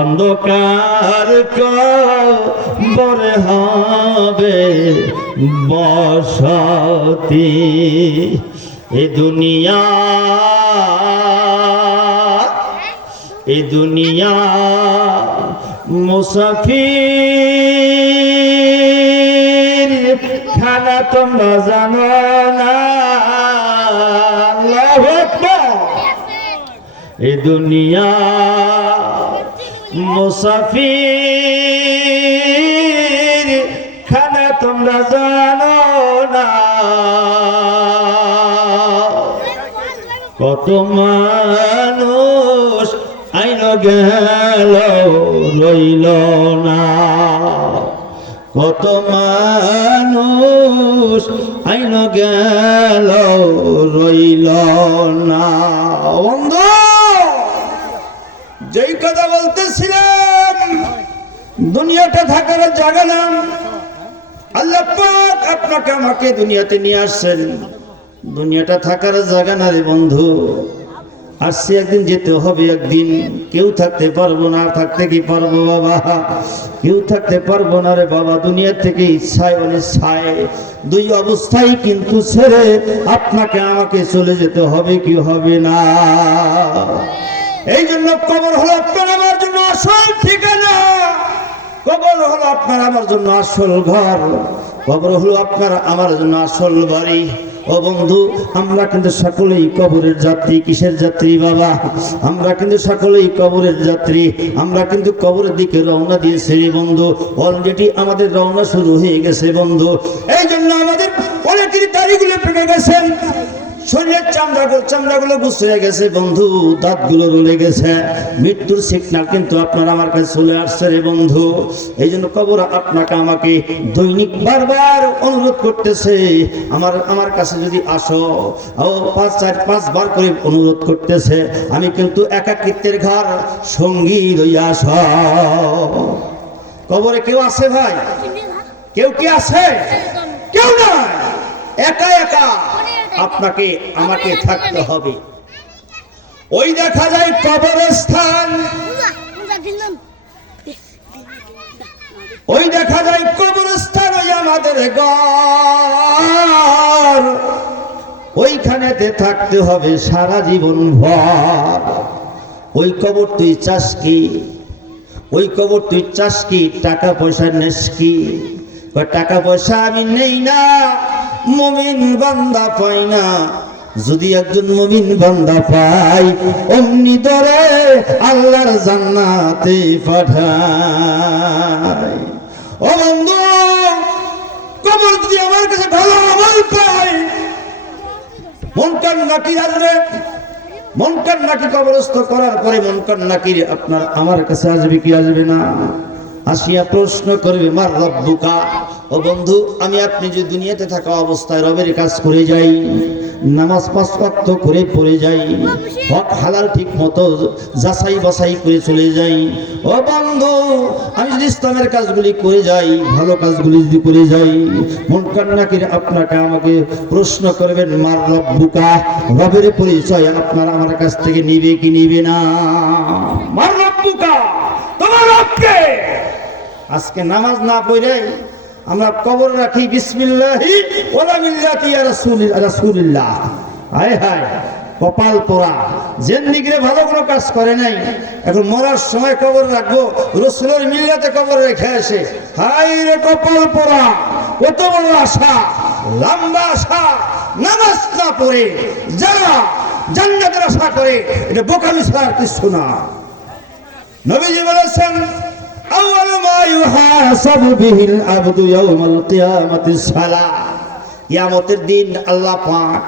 অন্ধকার কবরে হবে বসতি। এ দুনিয়া মুসাফির খানা তোমরা জানো না। আল্লাহু আকবার। এ দুনিয়া মুসাফির খানা তোমরা জানো না। কত মানুষ আইন গেল রইল না। কত মানুষ আইন গেল রইল না। বন্ধু, যেই কথা বলতেছিলাম, দুনিয়াটা থাকার জায়গা না। আল্লাহ পাক আপনাকে আমাকে দুনিয়াতে নিয়ে আসছেন, দুনিয়াটা থাকার জায়গা না রে বন্ধু। আসছে একদিন, যেতে হবে একদিন। কেউ থাকতে পারবো না। থাকতে কি পারবো বাবা? কেউ থাকতে পারবো না রে বাবা। দুনিয়া থেকে ইচ্ছায় অনিচ্ছায় দুই অবস্থায় কিন্তু ছেড়ে আপনাকে আমাকে চলে যেতে হবে কি হবে না। এই জন্য কবর হলো আপনার আমার জন্য আসল ঠিকানা। কবর হলো আপনার আমার জন্য আসল ঘর। কবর হলো আপনার আমার জন্য আসল বাড়ি। ও বন্ধু, আমরা কিন্তু সকলেই কবরের যাত্রী। কিসের যাত্রী বাবা? আমরা কিন্তু সকলেই কবরের যাত্রী। আমরা কিন্তু কবরের দিকে রওনা দিয়েছি রে বন্ধু। অলরেডি আমাদের রওনা শুরু হয়ে গেছে বন্ধু। এই জন্য আমাদের অনেকেরই দাড়িগুলো পেকে গেছেন, শরীরের চামড়াগুলো গুছিয়ে গেছে বন্ধু, দাঁতগুলো রুলে গেছে। মৃত্যুর সিগন্যাল কিন্তু আপনার আমার কাছে চলে আসছে রে বন্ধু। এই জন্য কবর আপনাকে আমাকে দৈনিক বারবার অনুরোধ করতেছে, আমার কাছে যদি আসো। ও 5-4-5 বার করে অনুরোধ করতেছে। আমি কিন্তু একাকিত্বের ঘর সঙ্গী লইয়া আস। কবরে কেউ আছে ভাই? কেউ কি আছে? কেউ না। একা একা আপনাকে আমাকে থাকতে হবে। ওই দেখা যায় কবরস্থান, ওই দেখা যায় কবরস্থান, ওই আমাদের ঘর। ওইখানেতে থাকতে হবে সারা জীবন ভর। ওই কবর তুই চাস কি? ওই কবর তুই চাস কি? টাকা পয়সা নেস কি? টাকা পয়সা আমি নেই না, মুমিন বান্দা পাই না। যদি একজন মুমিন বান্দা পাই, অমনি ধরে আল্লাহর জান্নাতে পাঠাই। ও বন্ধু, কবর যদি আমার কাছে ভালো আমল পাই, মুনকার নাকির আসবে। মুনকার নাকির কবরস্থ করার পরে মুনকার নাকির আপনার আমার কাছে আসবে কি আসবে না? আসিয়া প্রশ্ন করবে, মার রব্বুকা। ও বন্ধু, আমি আপনি যদি দুনিয়াতে থাকা অবস্থায় রবের কাজ করে যাই, নামাজ 5 ওয়াক্ত করে পড়ে যাই, হক হালাল ঠিক মতো যাচাই বাছাই করে চলে যাই, ও বন্ধু আমি যদি ইসলামের কাজগুলি করে যাই, ভালো কাজগুলি যদি করে যাই, মুনকার নাকির আপনাকে আমাকে প্রশ্ন করবেন, মার রব্বুকা, রবের পরিচয় আপনার আমার কাছ থেকে নিবে কি নিবে না? মার রব্বুকা, তোমার রবকে। আজকে নামাজ না পড়ে আমরা কবর রাখি বিসমিল্লাহি ওয়া মিল্লাতি রাসূলিল্লাহ। হায় হায়, কপাল পোড়া। জিন্দেগিতে ভালো কোনো কাজ করে নাই, এখন মরার সময় কবর রাখবো রাসূলের মিল্লাতে কবর রেখে আসে। হায় রে কপাল পোড়া, কত বড় আশা, লম্বা আশা। নামাজ না পড়ে যারা জান্নাতের আশা করে, এটা বোকামি ছাড়া কিছু না। নবীজি বলেছেন, আউয়াল মা ইউহাসাবু বিহিল আবদু ইয়াউমাল কিয়ামাতিস সালাহ। কিয়ামতের দিন আল্লাহ পাক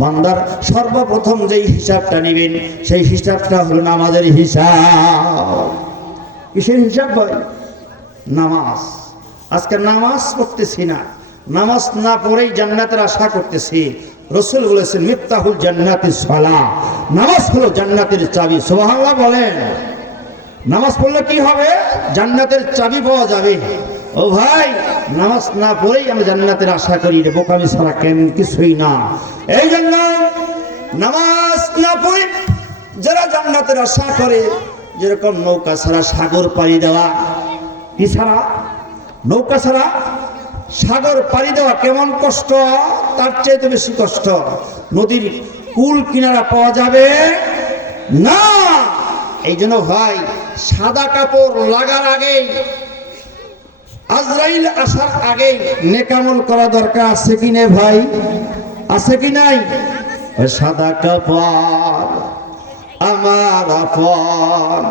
বান্দার সর্বপ্রথম যেই হিসাবটা নেবেন, সেই হিসাবটা হলো নামাজের হিসাব। কিসের হিসাব ভাই? নামাজ। আজকে নামাজ পড়তেছি না, নামাজ না পড়েই জান্নাতের আশা করতেছি। রাসূল বলেছেন, মিফতাহুল জান্নাতিস সালাহ। নামাজ হলো জান্নাতের চাবি। সুবহানাল্লাহ বলেন। নামাজ পড়লে কি হবে? জান্নাতের চাবি পাওয়া যাবে। ও ভাই, নামাজ না পড়েই আমি জান্নাতের আশা করি, রে বোকামি ছাড়া কেন কিছুই না। এই জন্য নামাজ না পড়ে যারা জান্নাতের আশা করে, যেরকম নৌকা ছাড়া সাগর পাড়ি দেওয়া, কি ছাড়া? নৌকা ছাড়া সাগর পাড়ি দেওয়া কেমন কষ্ট, তার চাইতে বেশি কষ্ট নদীর কুল কিনারা পাওয়া যাবে না। এই জন্য ভাই, সাদা কাপড় লাগার আগেই, আজরাইল আসার আগেই নেকামল করা দরকার আছে কি না ভাই? আছে কি নাই? সাদা কাপড় আমার আপন,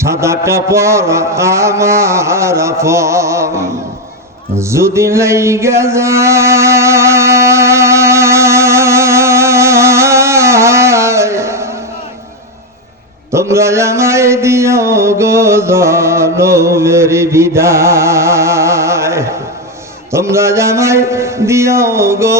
সাদা কাপড় আমার আপন, যদি লাইগা যায় তোমরা আমায় দিও গো জনমের বিদায়, তোমরা আমায় দিও গো।